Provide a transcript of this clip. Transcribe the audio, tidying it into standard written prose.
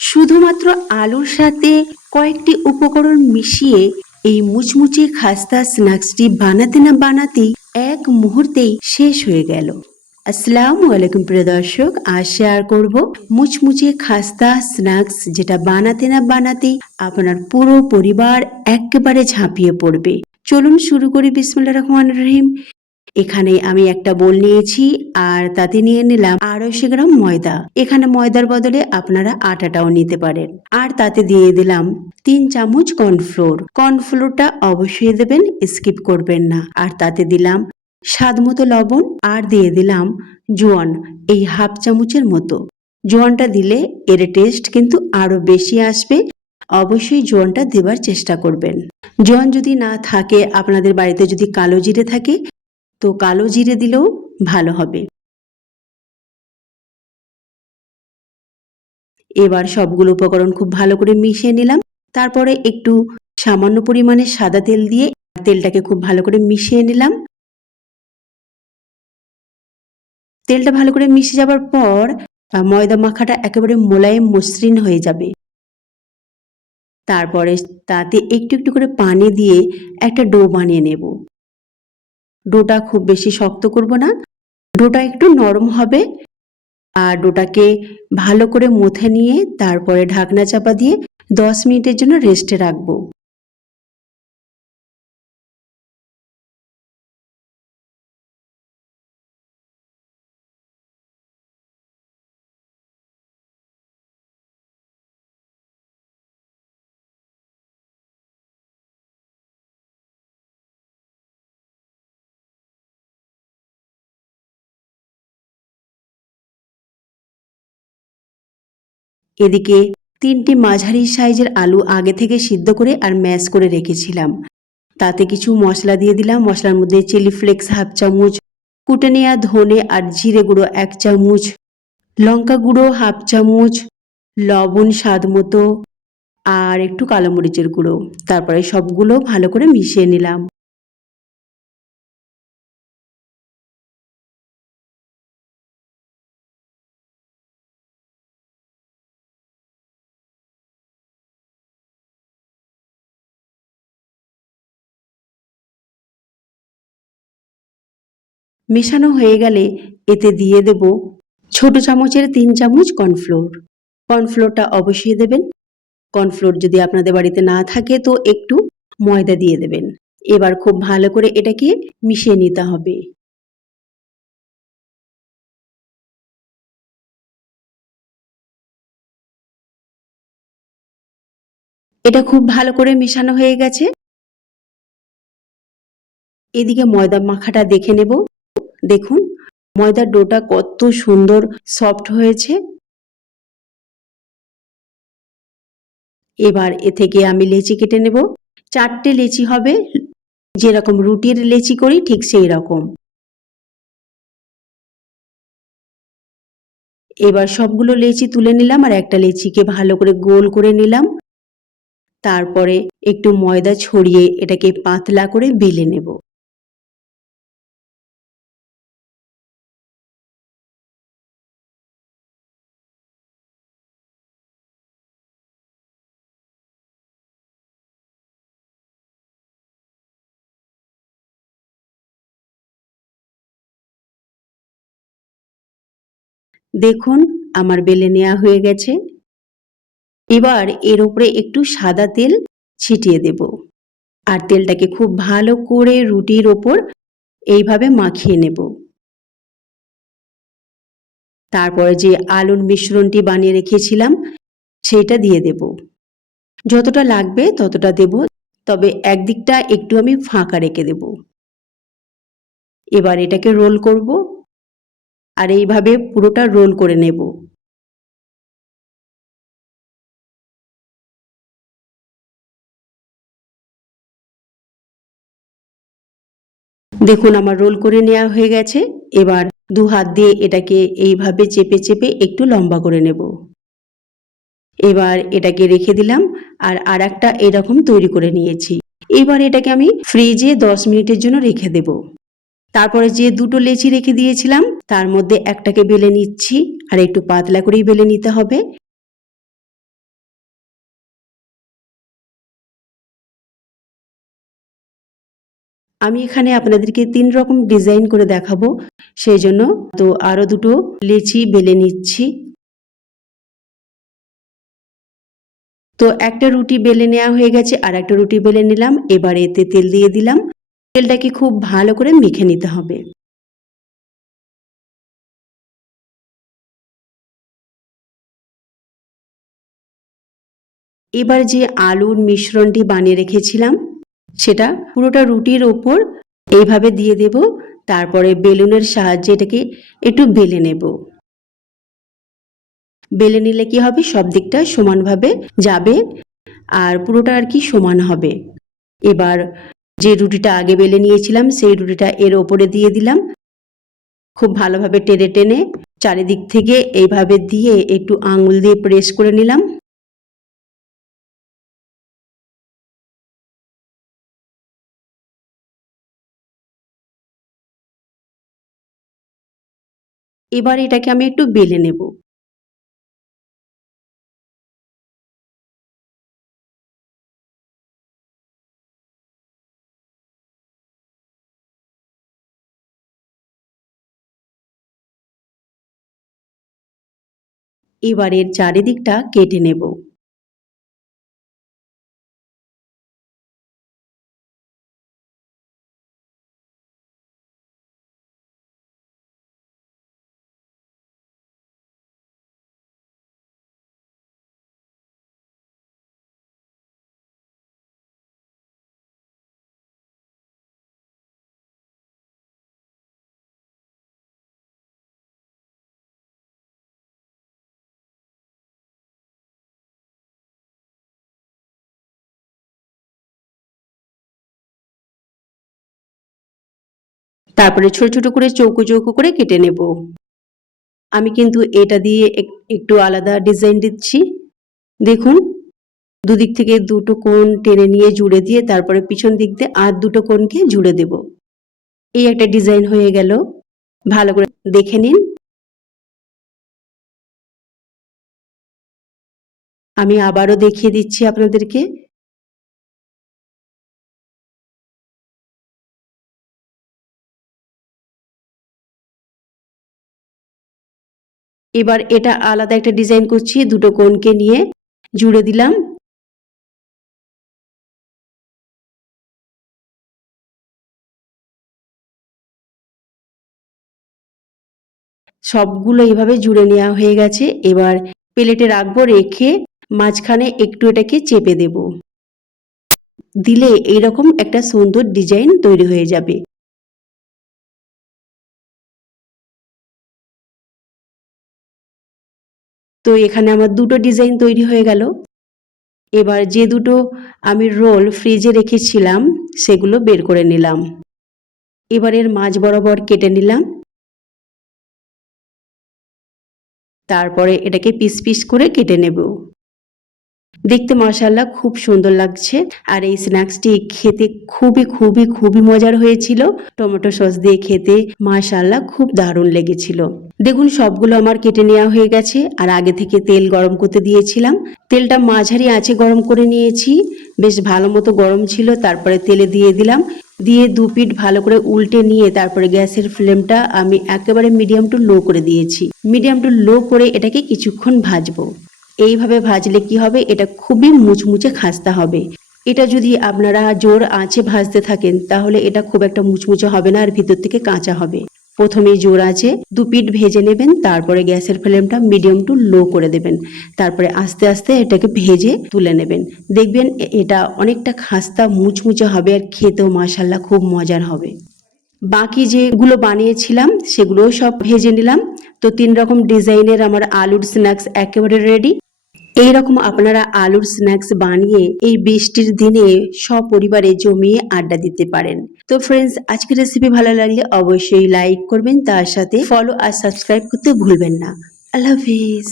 শুধুমাত্র আলুর সাথে কয়েকটি উপকরণ মিশিয়ে এই মুচমুচে খাস্তা স্ন্যাক্সটি বানাতে না বানাতেই এক মুহূর্তেই শেষ হয়ে গেল। আসসালামু আলাইকুম প্রিয় দর্শক, আজ শেয়ার করব মুচমুচে খাস্তা স্ন্যাক্স, যেটা বানাতে না বানাতেই আপনার পুরো পরিবার একেবারে ঝাঁপিয়ে পড়বে। চলুন শুরু করি। বিসমিল্লাহির রহমানির রহিম। এখানে আমি একটা বোল নিয়েছি আর তাতে নিয়ে নিলাম 250 গ্রাম ময়দা। এখানে ময়দার বদলে আপনারা আটাটাও নিতে পারেন। আর তাতে দিয়ে দিলাম 3 চামচ কর্নফ্লোর। কর্নফ্লোরটা অবশ্যই দেবেন, স্কিপ করবেন না। আর তাতে দিলাম স্বাদ মতো লবণ আর দিয়ে দিলাম জোয়ান, এই হাফ চামচের মতো। জোয়ানটা দিলে এর টেস্ট কিন্তু আরো বেশি আসবে। অবশ্যই জোয়ানটা দেবার চেষ্টা করবেন। জোয়ান যদি না থাকে, আপনাদের বাড়িতে যদি কালো জিরে থাকে তো কালো জিরে দিলেও ভালো হবে। এবার সবগুলো উপকরণ খুব ভালো করে মিশিয়ে নিলাম। তারপরে একটু সামান্য পরিমাণে সাদা তেল দিয়ে তেলটাকে খুব ভালো করে মিশিয়ে নিলাম। তেলটা ভালো করে মিশে যাবার পর ময়দা মাখাটা একেবারে মোলায়েম মসৃণ হয়ে যাবে। তারপরে তাতে একটু একটু করে পানি দিয়ে একটা ডো বানিয়ে নেব। ডোটা খুব বেশি শক্ত করব না, ডোটা একটু নরম হবে। আর ডোটাকে ভালো করে মুথে নিয়ে তারপরে ঢাকনা চাপা দিয়ে 10 মিনিটের জন্য রেস্টে রাখবো। এদিকে 3টি মাঝারি সাইজের আলু আগে থেকে সিদ্ধ করে আর ম্যাশ করে রেখেছিলাম। তাতে কিছু মশলা দিয়ে দিলাম। মশলার মধ্যে চিলি ফ্লেক্স হাফ চামচ, কুটে নেওয়া ধনে আর জিরে গুঁড়ো 1 চামচ, লঙ্কা গুঁড়ো হাফ চামচ, লবণ স্বাদ মতো আর একটু কালো মরিচের গুঁড়ো। তারপরে সবগুলো ভালো করে মিশিয়ে নিলাম। মেশানো হয়ে গেলে এতে দিয়ে দেব ছোট চামচের 3 চামচ কর্নফ্লোর। কর্নফ্লোরটা অবশ্যই দেবেন। কর্নফ্লোর যদি আপনাদের বাড়িতে না থাকে তো একটু ময়দা দিয়ে দেবেন। এবার খুব ভালো করে এটাকে মিশিয়ে নিতে হবে। এটা খুব ভালো করে মেশানো হয়ে গেছে। এদিকে ময়দা মাখাটা দেখে নেব। দেখুন ময়দার ডোটা কত সুন্দর সফট হয়েছে। এবার এ থেকে আমি লেচি কেটে নেব। 4টে লেচি হবে, যেরকম রুটির লেচি করি ঠিক সেই রকম। এবার সবগুলো লেচি তুলে নিলাম আর একটা লেচিকে ভালো করে গোল করে নিলাম। তারপরে একটু ময়দা ছড়িয়ে এটাকে পাতলা করে বেলে নেব। দেখুন আমার বেলে নেওয়া হয়ে গেছে। এবার এর উপরে একটু সাদা তেল ছিটিয়ে দেব আর তেলটাকে খুব ভালো করে রুটির ওপর এইভাবে মাখিয়ে নেব। তারপরে যে আলুর মিশ্রণটি বানিয়ে রেখেছিলাম সেইটা দিয়ে দেব। যতটা লাগবে ততটা দেব, তবে একদিকটা একটু আমি ফাঁকা রেখে দেব। এবার এটাকে রোল করব আর এইভাবে পুরোটা রোল করে নেব। দেখুন আমার রোল করে নেওয়া হয়ে গেছে। এবার 2 হাত দিয়ে এটাকে এইভাবে চেপে চেপে একটু লম্বা করে নেব। এবার এটাকে রেখে দিলাম আর আরেকটা এরকম তৈরি করে নিয়েছি। এবার এটাকে আমি ফ্রিজে 10 মিনিটের জন্য রেখে দেব। তারপরে যে দুটো লেচি রেখে দিয়েছিলাম তার মধ্যে একটাকে বেলে নিচ্ছি আর একটু পাতলা করেই বেলে নিতে হবে। আমি এখানে আপনাদেরকে 3 রকম ডিজাইন করে দেখাবো, সেই জন্য তো আরো দুটো লেচি বেলে নিচ্ছি। তো একটা রুটি বেলে নেওয়া হয়ে গেছে, আর একটা রুটি বেলে নিলাম। এবার এতে তেল দিয়ে দিলাম। তেলটাকে খুব ভালো করে মেখে নিতে হবে। এবার যে আলুর মিশ্রণটি বানিয়ে রেখেছিলাম সেটা পুরোটা রুটির ওপর এইভাবে দিয়ে দেব। তারপরে বেলুনের সাহায্যে এটাকে একটু বেলে নেব। বেলে নিলে কি হবে, সব দিকটা সমানভাবে যাবে আর পুরোটা আর কি সমান হবে। এবার যে রুটিটা আগে বেলে নিয়েছিলাম সেই রুটিটা এর ওপরে দিয়ে দিলাম। খুব ভালোভাবে টেনে টেনে চারিদিক থেকে এইভাবে দিয়ে একটু আঙুল দিয়ে প্রেস করে নিলাম। এবার এটাকে আমি একটু বেলে নেব। এবার এর চারিদিকটা কেটে নেব। তারপরে ছোট ছোট করে চৌকো চৌকো করে কেটে নেব। আমি কিন্তু এটা দিয়ে একটু আলাদা ডিজাইন দিচ্ছি। দেখুন, দুদিক থেকে দুটো কোণ টেনে নিয়ে জুড়ে দিয়ে তারপরে পিছন দিক দিয়ে আর দুটো কোণকে জুড়ে দেব। এই একটা ডিজাইন হয়ে গেল। ভালো করে দেখে নিন। আমি আবারও দেখিয়ে দিচ্ছি আপনাদেরকে। এবার এটা আলাদা একটা ডিজাইন করছি, দুটো কোণকে নিয়ে জুড়ে দিলাম। সবগুলো এইভাবে জুড়ে নেওয়া হয়ে গেছে। এবার প্লেটে রাখবো, রেখে মাঝখানে একটু এটাকে চেপে দেব। দিলে এইরকম একটা সুন্দর ডিজাইন তৈরি হয়ে যাবে। তো এখানে আমার দুটো ডিজাইন তৈরি হয়ে গেল। এবার যে দুটো আমি রোল ফ্রিজে রেখেছিলাম সেগুলো বের করে নিলাম। এবার এর মাঝ বরাবর কেটে নিলাম। তারপরে এটাকে পিস পিস করে কেটে নেব। দেখতে মাশাআল্লাহ খুব সুন্দর লাগছে। আর এই স্ন্যাক্সটি খেতে খুবই খুবই খুবই মজার হয়েছিল। টমেটো সস দিয়ে খেতে মাশাআল্লাহ খুব দারুণ লেগেছিল। দেখুন, সবগুলো আমার কেটে নেওয়া হয়ে গেছে। আর আগে থেকে তেল গরম করতে দিয়েছিলাম। তেলটা মাঝারি আঁচে গরম করে নিয়েছি। বেশ ভালো মতো গরম ছিল। তারপরে তেলে দিয়ে দিলাম। দিয়ে দু পিঠ ভালো করে উল্টে নিয়ে তারপরে গ্যাসের ফ্লেমটা আমি একেবারে মিডিয়াম টু লো করে দিয়েছি। মিডিয়াম টু লো করে এটাকে কিছুক্ষণ ভাজবো। এইভাবে ভাজলে কি হবে, এটা খুবই মুচমুচে খাস্তা হবে। এটা যদি আপনারা জোর আঁচে ভাজতে থাকেন তাহলে এটা খুব একটা মুচমুচে হবে না আর ভিতর থেকে কাঁচা হবে। প্রথমে জোর আঁচে দু পিঠ ভেজে নেবেন, তারপরে গ্যাসের ফ্লেমটা মিডিয়াম টু লো করে দেবেন। তারপরে আস্তে আস্তে এটাকে ভেজে তুলে নেবেন। দেখবেন এটা অনেকটা খাস্তা মুচমুচে হবে আর খেতেও মাশাআল্লাহ খুব মজার হবে। বাকি যেগুলো বানিয়েছিলাম সেগুলোও সব ভেজে নিলাম। তো 3 রকম ডিজাইনের আমার আলুর স্ন্যাক্স একেবারে রেডি। এইরকম আপনারা আলুর স্ন্যাক্স বানিয়ে এই বৃষ্টির দিনে সপরিবারে জমিয়ে আড্ডা দিতে পারেন। তো ফ্রেন্ডস, আজকের রেসিপি ভালো লাগলে অবশ্যই লাইক করবেন, তার সাথে ফলো আর সাবস্ক্রাইব করতে ভুলবেন না। আল্লাহ হাফিজ।